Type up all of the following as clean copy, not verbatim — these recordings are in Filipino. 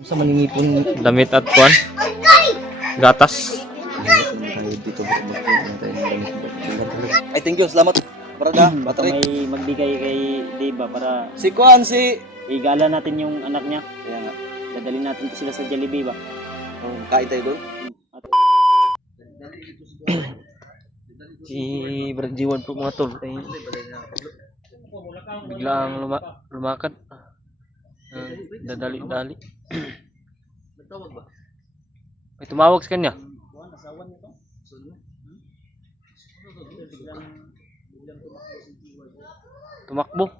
Sa maningipon Damit at kuan. Gatas. ay thank you, salamat. Brada, Baka Patrick. may magbigay kay Dave para Si Kuan, si... igala natin yung anak niya. Kaya nga, Dadalhin natin sila sa Jollibee ba? kain tayo doon. Si Brad Jiwan po mga tol ay biglang lumakad. Dadali-dali. May tumawag sa kanya. Tumakbo.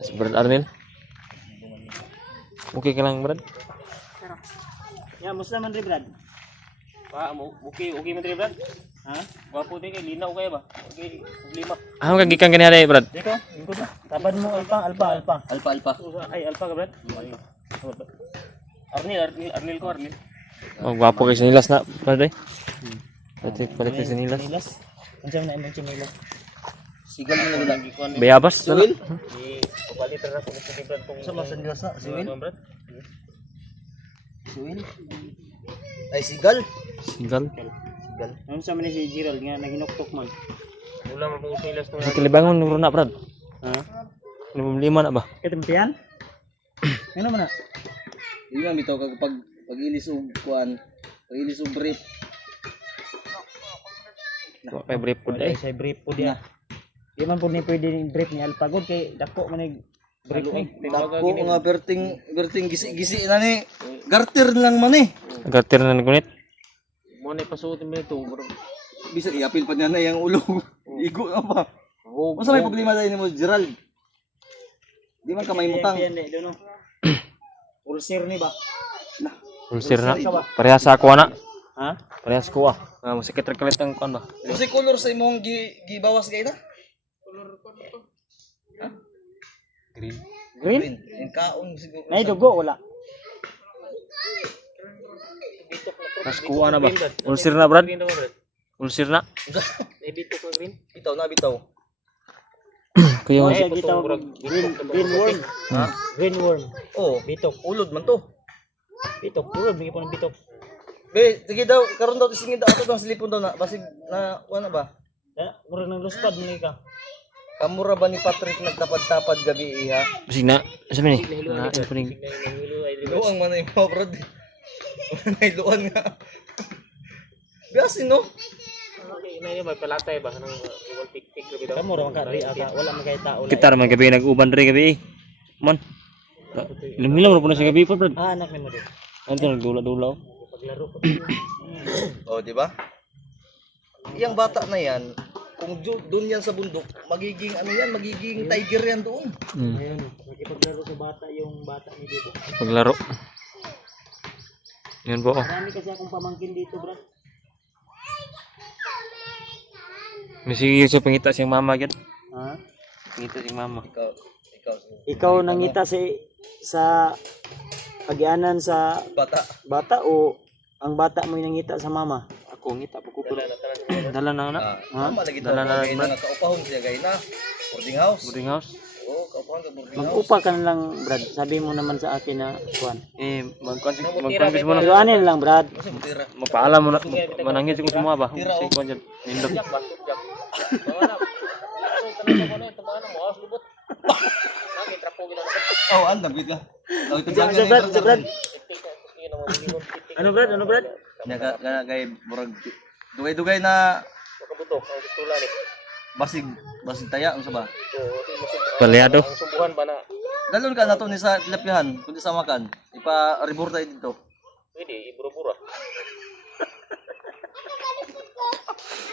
Si Brad Arnel. Okay ka lang, Brad? Ya, musta man rin, Brad? Okay man rin, Brad? Ha? Gwapo din kay linaw kayo ba? Okay, problema. Ah, kagikan kanina rin, Brad. Dito, lingkod na. Tabad mo alpa. Alpa. Ay, alpa ka, Brad? Arnil ko. Oh, gwapo kay sinilas na, Brad eh. Balik kay sinilas. Nilas. Andiyan na imong chinilas. Sigal mo na nila. Bayabas. Siwil? Papalit na ko sa Brad kung Sa mga sandilas na, siwil? Brad. Siwil? Ay, sigal? Sigal. Sigal. Ano sa man si Gerald nga naginuktok man? Wala man po nilas to. Si Kalibangon nuro na, Brad. Ha? 5 na ba? Katimpian? Ano man na? Yun nga, bitaw kag pag-ilis og kuan, pag-ilis og brief. Kay brief po Ay, eh. sa brief po dia. Di man po ni pwede ni brief ni Alpagod kay dako man ni brief ni. Dako nga berting gisi-gisi na ni. Garter lang man eh. Gatir na gunit. Mo na pasuotin mo ito, bro. Bisa iapil pa niya na yung ulo. Igo na pa. Masa may problema tayo ni mo, Gerald? Di man ka may mutang. Dono. Ulcer ni ba? Ulcer na. Parehas sa ako na. Ha? Parehas ko ah. Masakit ra kalit ang kuan ba? Kasi color sa imong gibawas kay na? Green. Green? Yung kaon siguro. Nay dugo wala. Mas kuha na ba? Ulcer na, Brad? Ulcer na. Nay bito ka green. Bitaw na bitaw. Kuya Ay bitaw green worm. Ha? Green worm. Oh, Bitok. ulod man to. Bitok puro bigyan po ng bitok. Be, sige daw, karon daw tisingin daw ato daw silipon daw na basig na wala ba? Mura ng luspad mo ka. Kamura ba ni Patrick nagtapad-tapad gabi iha? Bisig na. Sabi ni. Na ning Luang man ay mo, bro. May luan nga. Biasin no? May palatay ba nang tik-tik gabi daw. Kamura man ka ri ata wala man kay tao. kita man gabi nag-uban rin gabi. Mon. Ilang ra po na sa gabi po, Brad. Ah, anak ni mo din. Ano nagdula-dula. Paglaro ko. Oh, di ba? Yang bata na yan, kung doon yan sa bundok, magiging ano yan, magiging tiger yan doon. Ayun, nakipaglaro sa bata yung bata ni Dito. Paglaro. Yan po. Oh. Marami kasi akong pamangkin dito, bro. Sige sa pangita siyang mama gyud. Ha? Pangita siyang mama. Ikaw nangita sa pagianan sa Bata. bata o ang bata mo yung nangita sa mama? Ako ngita po ko. Dala na anak. Mama lagi daw Dala na kay na nakaupahon siya gay na. Boarding house. boarding house. Oo, kaupahan sa boarding house. Mag-upa ka na lang, Brad. Sabi mo naman sa akin na, Juan. Magkonfess mo na. Pero ano lang, Brad? Kasi butira. Magpaalam mo na. Manangit ko semua ba? Si kon jud. Nindot. Oh, andam bit ka. Oh, ito Sa Brad, sa Brad. Ano, Brad? Ano, Brad? Nga gay murag dugay-dugay na Makabutok, ang gusto ni. basig taya unsa ba? Paliado. Ang sumbuhan ba na? Dalon ka na to ni sa tilapihan, kundi sa makan. Ipa-report tayo dito. Pwede, ibura-bura.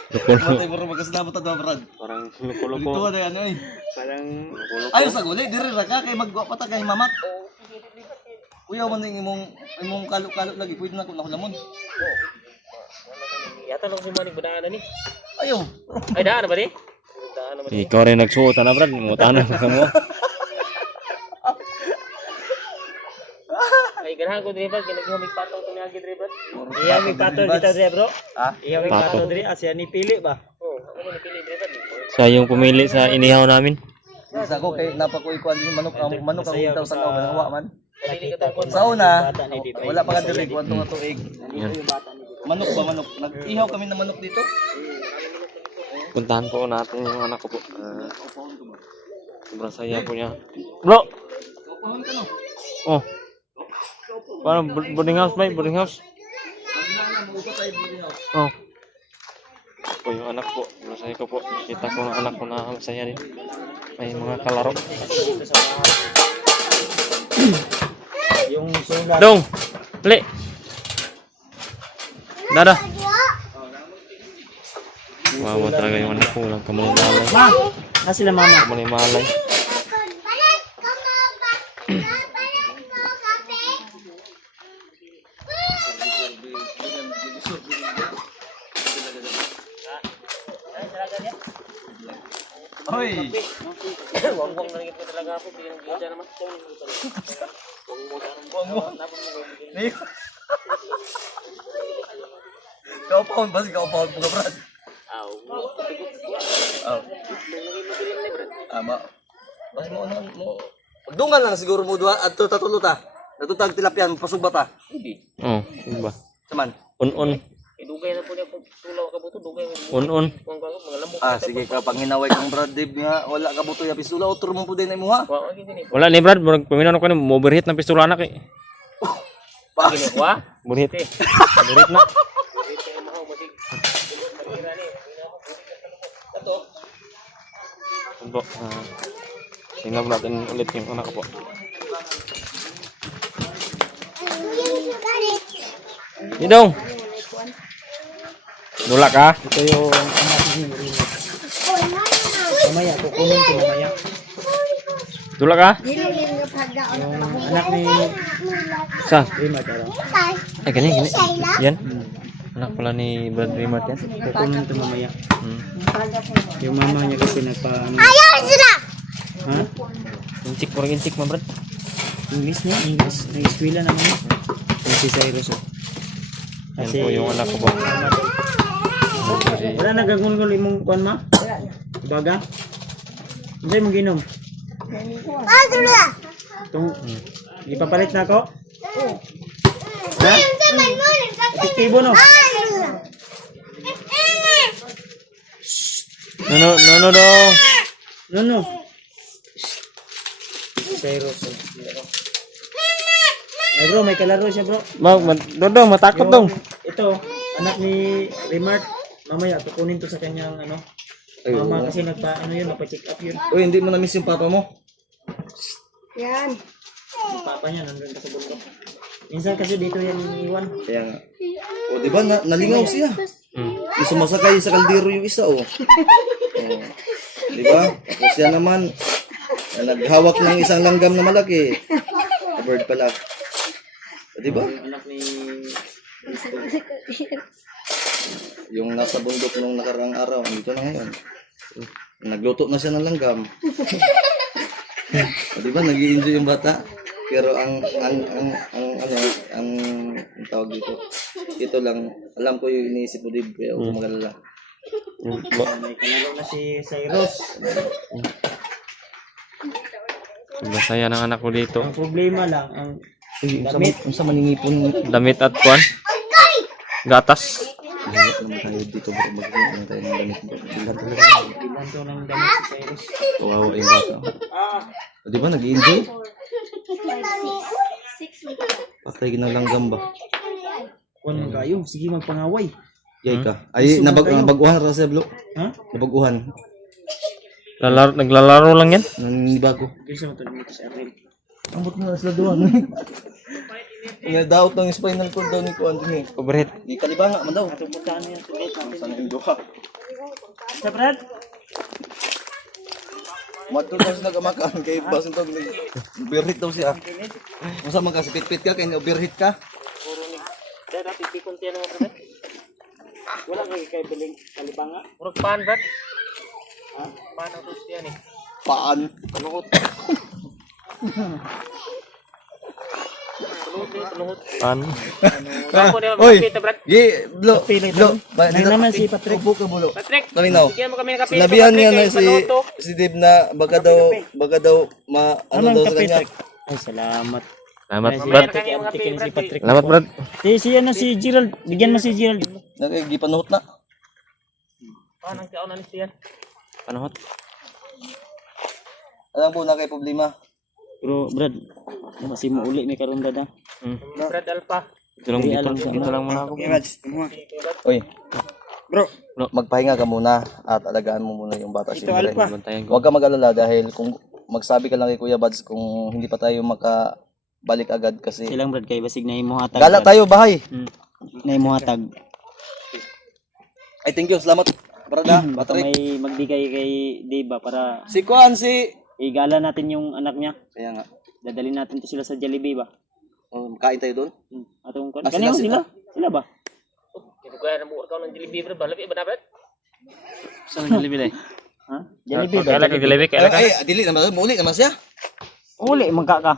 Ano tayo bro magkasalamat ta Brad. Parang Dito loko-loko. na ano eh. Parang Ayos sa guli, diri ra ka kay magwa pa ta kay mamat. Kuya man ning imong kalok-kalok lagi pwede na ko nakulamon. yata lang si Manik badaan ni. Ayo. Ay daan ba ni? Daan naman. Ikaw rin nagsuot na, Brad. Mutan na mo. Ay ganun. Ganahan ko diri Brad, kay naghimig patong to niya diri Brad. Iya mi patong dito diri bro. Ha? Iya mi Patong. patong diri asya ni pili ba? Oo, ako ni pili diri Brad. Siya yung pumili sa inihaw namin. Isa ko kay napakuy ko din manok ang manok ang utaw sa law manang man. Dili ka tungkol Sa una, wala pa ka diri kuan nga tuig. Yan. Manok ba manok? Nag-ihaw kami ng manok dito. Puntahan po natin yung anak ko po. Sobrang saya po niya. Bro! Oh. Parang boarding house ba? Boarding house? Oh. Po yung anak po. Masaya ko po. Kita ko ng anak ko na masaya din. May mga kalaro. yung sulat. Dong! Pali! Dada! Wawa talaga yung anak ko. Walang kamalay-malay. Ma, na sila mama. Kamalay-malay. Hoy. Wang-wang na rin po talaga ako, bigyan ng gida naman. Wang-wang. Kaupahon ba si kaupahon po ka Brad? Aw. Oh. Ama. Bas mo ano mo. Pagdungan lang siguro mo duha at tatulot ta. Natutag tilapyan pasugba ta. Hindi. Oh, yun ba? Saman. Un-un. Idugay na po niya kung tulaw ka buto, dugay mo. Un-un. Kung mga lamok. Sige ka panginaway kang Brad Dave nga wala ka buto ya pisula utro mo pud mo ha. Wa okay gini. Wala ni Brad, murag paminaw ko ni overheat ng pistola anak eh. Pa. Gini wa. Overheat. Overheat na. Untuk tingnan natin ulit yung anak ko po. Dong. Dula ka? Ito yung anak ni Rino. Mamaya, kukunin ko mamaya. Dula ka? Yung anak ni Sa? Rino tara. Eh gani. Yan. Anak pala ni Brad Raymart yan. Kukunin ko mamaya. Hmm. Yung mama niya kasi nagpa-ano. Ha? Incik, kurang incik mo Brad. English niya? English. Nag-eskwela naman niya. Yung si Cyrus. Yan po yung anak ko po. Wala nagagulgol imong kuan ma? Baga? Unsay mong ginom? Tung ipapalit na ako? Ha? Epektibo no? No dong. No. Cyrus. Eh bro, may kalaro siya bro. Dong, matakot dong. Ito, anak ni Remart. Mamaya kukunin to sa kanyang ano. Mama kasi nagpa-ano yun, nagpa-check up yun. Uy, hindi mo na miss yung papa mo. Yung papa niya nandun pa sa bundok. Minsan kasi dito yan iniiwan. Kaya nga. O di ba nalingaw siya. Gusto masakay sa kaldero yung isa oh. Di ba? Tapos siya naman naghawak ng isang langgam na malaki. A bird pala. O, di ba? Yung anak ni Yung nasa bundok nung nakaraang araw, dito na ngayon. Nagluto na siya ng langgam. O, di ba? Nag-i-enjoy yung bata. Pero ang tawag dito. Ito lang, alam ko yung iniisip mo din, kaya huwag magalala. may kalaro na si Cyrus. Masaya ng anak ko dito. Ang problema lang, ang Damit. Kung sa maningipon, Damit at kuan. Gatas. Bilat naman tayo dito bro, magkakaroon tayo ng damit bro. Bilat talaga. bilan to ng damit si Cyrus. Kawawa yung bata. O, di ba nag-i-enjoy? Patay ng langgam ba? Kuan man kayo, sige magpangaway. Yay ka. Ay, nabaguhan ra siya bro. Ha? Nabaguhan. Naglalaro lang yan. Nanibago. Bisa mo to dito sa April. Ambot na sa duwan. Nga daot ng spinal cord daw ni Kuan din eh. Overheat. Di kalibanga man daw. Atong puntahan niya tulot natin. Sana yung duha. Sa Brad? Matulog daw sila kamakaan kay basin daw overheat daw siya. Unsa man kasi pit-pit ka kay overheat ka? Puro ni. Dara pipikon tiyan mga Brad. Wala kay biling kalibanga. Murag pan Brad. Ha? Pan ang tusya ni. Paan. Kanuot. Paano? Gwapo na Oy. magkapita, Brad. Gi, blo. Blo. May naman si Patrick. Upo ka bulo. Patrick, Kalinaw. bigyan mo kami ng kape. Sinabihan Patrick, niya na kay Panuto. si Dave na baka daw ano daw sa kanya. Ay, salamat. Salamat, Si Brad. Patrick, antikin si Patrick. Salamat, Brad. Si Gerald, bigyan mo si Gerald. Nagipanuhot na. Paano ang kaon na niya? Panuhot. Alam po na kay problema. Pero Brad, masih mo uli may karon dada. Brad Alpha. Ito lang muna ako. Oy, Bro, magpahinga ka muna at alagaan mo muna yung bata siyempre. Bantayan ko. Huwag ka mag-alala dahil kung magsabi ka lang kay Kuya Bads kung hindi pa tayo makabalik agad kasi silang Brad kay basig na imo hatag. gala tayo bahay. Na imo hatag. Ay thank you, salamat. Brada, Baka Patrick. may magbigay kay Dave ba para Si Kuan si igala natin yung anak niya. kaya nga. Dadalhin natin to sila sa Jollibee ba? Kain tayo doon. Atong kon. Ah, Kanino sila? sila ba? Kaya na mo kaon ng Jollibee, Brad. Balabi ba na, Brad? Saan ang Jollibee? Ha? Jollibee ba? Kailan ka Jollibee? Kailan ka? Ay, dili naman, muli naman siya. Uli magka ka.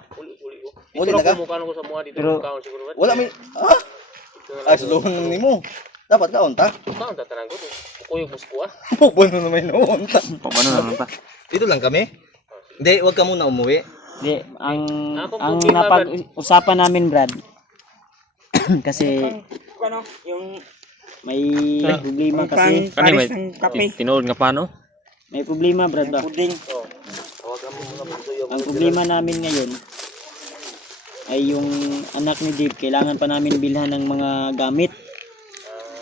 Muli na ka. Mukha ko sa mga dito. Pero- Kaon siguro, Brad. Wala may Ay, sulungan nimo. Dapat kaon ta. Kaon tatanang ko. Kuyog musku ah. Bueno na may noon ta. Paano naman pa? Dito lang kami. Hindi, wag ka muna umuwi. Di, ang Ako, ang problema, napag-usapan namin Brad kasi Ano, yung may problema kasi Kani may ng kape. tinuod nga paano? may problema Brad ba? Puding. Ang problema namin ngayon ay yung anak ni Dave kailangan pa namin bilhan ng mga gamit.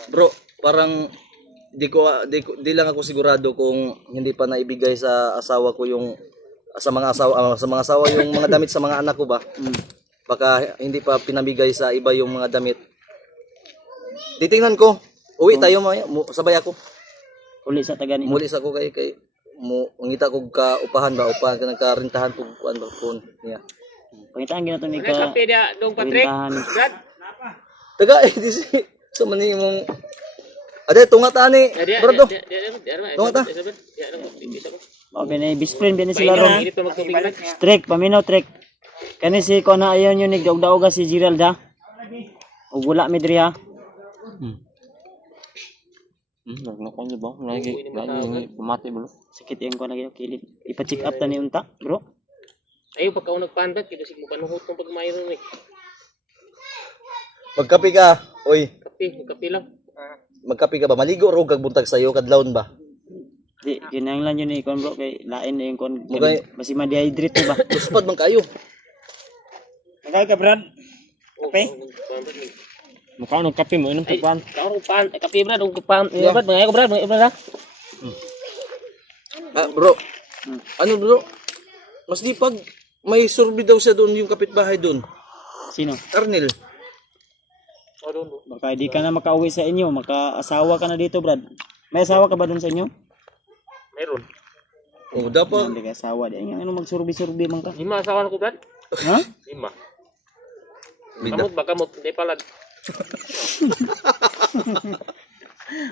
Bro, parang di lang ako sigurado kung hindi pa naibigay sa asawa ko yung sa mga asawa yung mga damit sa mga anak ko ba. Baka hindi pa pinamigay sa iba yung mga damit. Titingnan ko. Uwi tayo mamaya. Sabay ako. Uli sa taga nito. Muli sa ako kay ngita ko ka upahan ka nagkarintahan ko kuan ba kun. Yeah. Pangitaan gina to ni May ka. kape dia, dong Patrick. Rintahan. Brad. Taga di si sa mani mong ade tunga ta ni. Bro do. Tunga ta. Okay na best friend bin sila ron. Dito magtubig, Brad. Trek paminaw trek. Kani si ko na ayon yun ni daog si Gerald ha. Ug wala mi diri ha. Naglakon niyo ba? Lagi pumati bro. Sakit yung ko na gyud kilid. Ipa-check up ta ni unta, bro. Ayaw pagka unang pandat, kita sig mo panuhot ng pagmayroon eh. Magkape ka. Oy, Kape lang. magkape ka ba? Maligo ro kag buntag sayo kadlawon ba? Di kinahanglan yun ni kon bro kay lain na yung kon. Okay. Basi ma-dehydrate ba. Uspad man kayo. Nagay ka, Brad? Kape? Mukha ng kape mo, inom Ay, pa. kaon pan, kape Brad, ug pan. Brad, mga ko Brad, mga Brad. Bro. Ano bro? Mas di pag may survey daw siya doon yung kapitbahay doon. Sino? Arnel. Baka di ka na makauwi sa inyo, maka-asawa ka na dito, Brad. May asawa ka ba doon sa inyo? Mayroon. Oh, dapat. Hindi ka asawa. Di ano magsurbi-surbi man ka. 5 asawa na ko Brad. Ha? 5. Kamot ba kamot, hindi palad.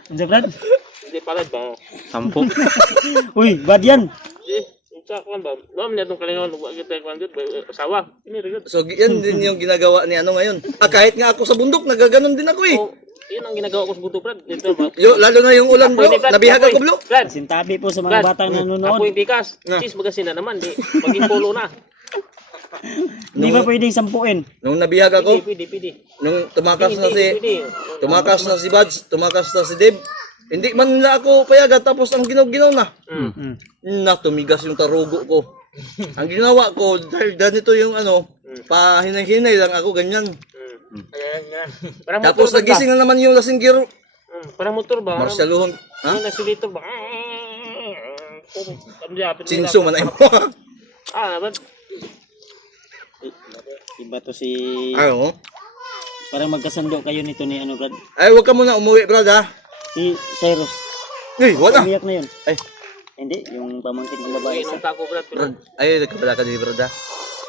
Unsa, Brad? Hindi palad ba? 10. Uy, bad yan. Unsa kan ba? Naam niya tong kalingon wa kita kan jud asawa. Ini ra So yan din yung ginagawa ni ano ngayon. Kahit nga ako sa bundok, nagaganon din ako eh. Oh, yun ang ginagawa ko sa buto Brad. Dito ba? Lalo na yung ulan bro, nabihag ako bro. Brad, Sintabi po sa mga Brad, batang ako nanonood. yung bikas. Cheese magasin na naman, di maging polo na. Hindi ba pwedeng sampuin? Nung nabihag ako, Pwede. nung tumakas na Pwede. si Buds, tumakas na si Dave. Hindi man nila ako payagan tapos ang ginaw na. Na tumigas yung tarugo ko. Ang ginawa ko dahil ganito yung ano, pahinay-hinay lang ako ganyan. Ayan. Parang Tapos motor ba? nagising na naman yung lasinggero. Parang motor ba? Marsyaluhon. Ha? Ano nasulito ba? Sinso man ay mo. Ba't? Iba to si... Ano? Parang magkasando kayo nito ni ano, Brad. Ay, wag ka muna umuwi, brad ha. Si Cyrus. Hey, wala. Umiyak na yun. Ay, Hindi, yung pamangkin ng babae. Ay, nung tako Brad. Pero brad. Ay, nagkabala ka din, brad ha.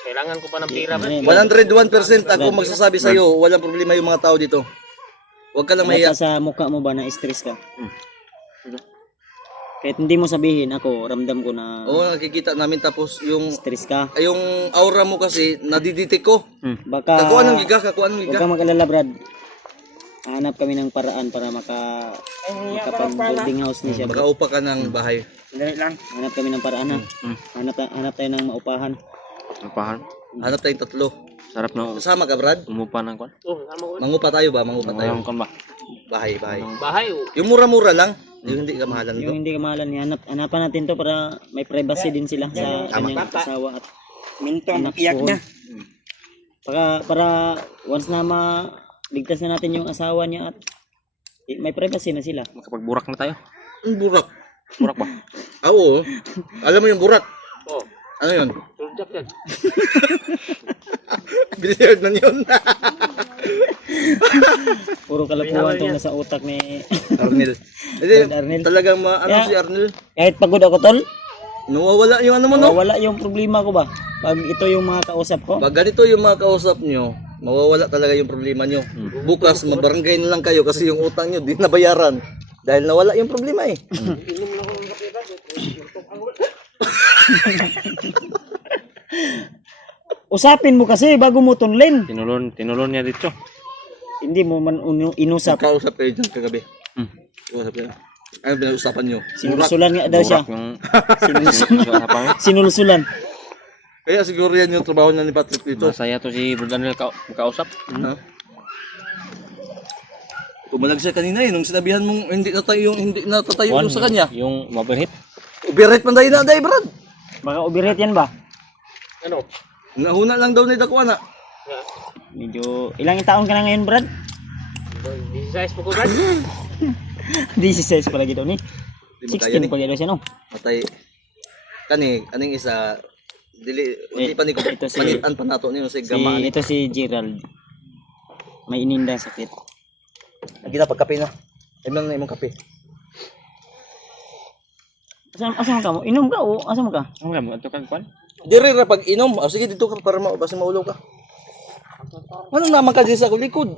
kailangan ko pa ng pera Brad. 101% ako magsasabi sa'yo, walang problema yung mga tao dito. Huwag ka lang mahiya. Sa mukha mo ba na stress ka? Kahit hindi mo sabihin, ako, ramdam ko na Oo, nakikita namin tapos stress ka. yung aura mo kasi nadiditik ko. Baka, Kakuha ng giga, kakuha ng huwag giga. kang mag-alala, Brad. Hanap kami ng paraan para makapag-boarding house ni siya. Baka upa ka ng bahay. Dali lang. Hanap kami ng paraan, ha? Hanap tayo ng maupahan. Napahan. Hanap tayong tatlo. Sarap na Kasama ka, Brad? umupa ng kwan. Mangupa tayo ba? Mangupa tayo. Ang kwan ba? Bahay, bahay. Bahay. Yung mura-mura lang. Yung hindi ka mahalan Yung to. hindi kamahalan niya, hanapan natin to para may privacy din sila sa kanyang asawa at Minto, anak iyak buhon. na. Para once na ligtas na natin yung asawa niya at may privacy na sila. Makapagburak na tayo. Ang burak. Burak ba? Ah, oo. Alam mo yung burak? Oo. Ano yun? Turjak yan. Billiard na yun. Puro kalokohan to nasa utak ni Arnel. Hindi, Arnel. talagang ano Yeah. si Arnel. kahit pagod ako tol, Nawawala yung ano mo, no? wala yung problema ko ba? Pag ito yung mga kausap ko, Pag ganito yung mga kausap nyo, mawawala talaga yung problema nyo. Bukas, mabarangay na lang kayo kasi yung utang nyo di nabayaran. Dahil nawala yung problema eh. usapin mo kasi bago mo tunlin. Tinulon niya dito. Hindi mo man inusap. Kausap kayo dyan kagabi. Kausap kayo. Ano pinag-usapan nyo? Sinulsulan nga daw siya. Burak yung Sinulsulan. Kaya siguro yan yung trabaho na ni Patrick dito. masaya to si Bro Daniel kausap. Ha? Pumalag siya kanina eh, nung sinabihan mong hindi natatayo yung sa kanya. Yung mabahit. Ubiret man tayo na day, Brad. Baka overheat yan ba? Ano? Nahuna lang daw na dakuha na. Medyo ilang taon ka na ngayon, Brad? 16 po ko, Brad. 16 pala gito ni. Di mo kaya 16 pala gito siya no. Matay. Kani, aning isa, hindi pa ni ko, ito si- panitan pa nato niyo si Gama. Ito si Gerald. May ininda sakit. Kita pagkape na. Imong na imong kape. Asa ka mo? Inom ka o asa mo ka? Ang mo ito kang kwan. Dire ra pag inom. Oh, sige dito ka para basta maulaw ka. Ano naman ka dyan sa likod?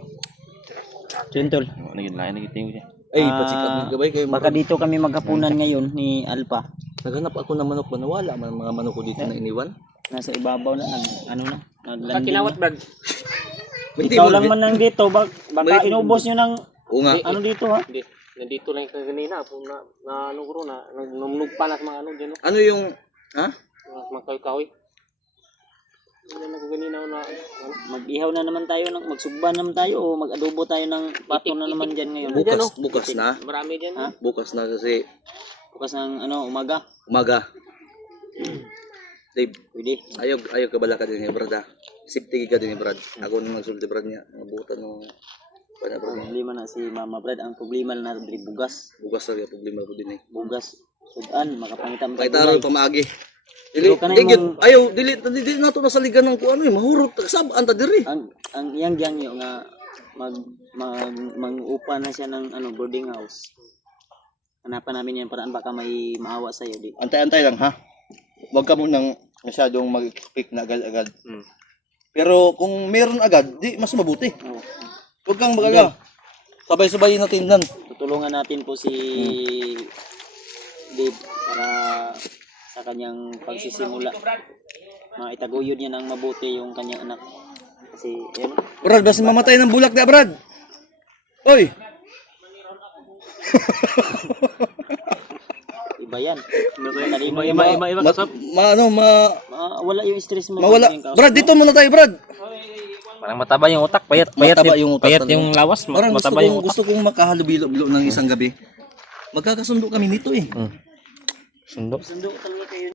Gentle. Naging lain nagitingo siya. Ay, patsikat ng gabay kayo. Baka dito kami maghapunan ngayon ni Alpha. Naghanap ako ng manok ba? Nawala man mga manok ko dito na iniwan. Nasa ibabaw na naglanding. Kinawat, Brad. Hindi Ikaw mo- lang man nang dito, baka inubos nyo ng Oo nga. ano dito ha? Hindi. Nandito lang yung kanina. Ano ko na, nagnumnog pa na sa mga ano dyan. Ano yung ha? Mga kahoy-kahoy. Hindi na kanina na ano. Mag-ihaw na naman tayo, magsugba naman tayo o mag-adobo tayo ng pato na naman dyan ngayon. Bukas na. Marami dyan. Ha? Bukas na kasi Bukas ng umaga. umaga. Dave, Pwede. ayaw ka bala ka din ni Brad. Safety ka din ni Brad. Ako nang magsulti Brad niya. Mabutan ng Brad. Problema na si Mama Brad. Ang problema na diri bugas. Bukas na yung problema ko din eh. Bugas. Sudan, makapangitam Kahit araw pamaagi. Dili, Pero kanay digit, ayaw, dili na ito nasaligan ng kung ano eh, mahurot, sabaan ta diri. Ang iyang giyang nga mag-upa na siya ng boarding house. Hanapan namin yan paraan baka may maawa sa iyo di. Antay-antay lang ha. Huwag ka munang masyadong mag-speak na agad-agad. Pero kung meron agad, di mas mabuti. Huwag kang magaga. Sabay-sabay natin nan. Tutulungan natin po si Dave para sa kanyang pagsisimula. Maitaguyod niya ng mabuti yung kanyang anak. Kasi yan, Brad, basta mamatay ng bulak na Brad. Oy! iba yan. Iba kasap. Wala yung stress mo. Mawala. pag yung kausap Brad, mo. dito muna tayo, Brad. Parang mataba yung utak, payat Mataba yung utak payat talaga. yung lawas, Parang mataba yung utak. gusto kong makahalubilo ng isang gabi. Magkakasundo kami nito eh. Sundo. Sundo talaga kayo.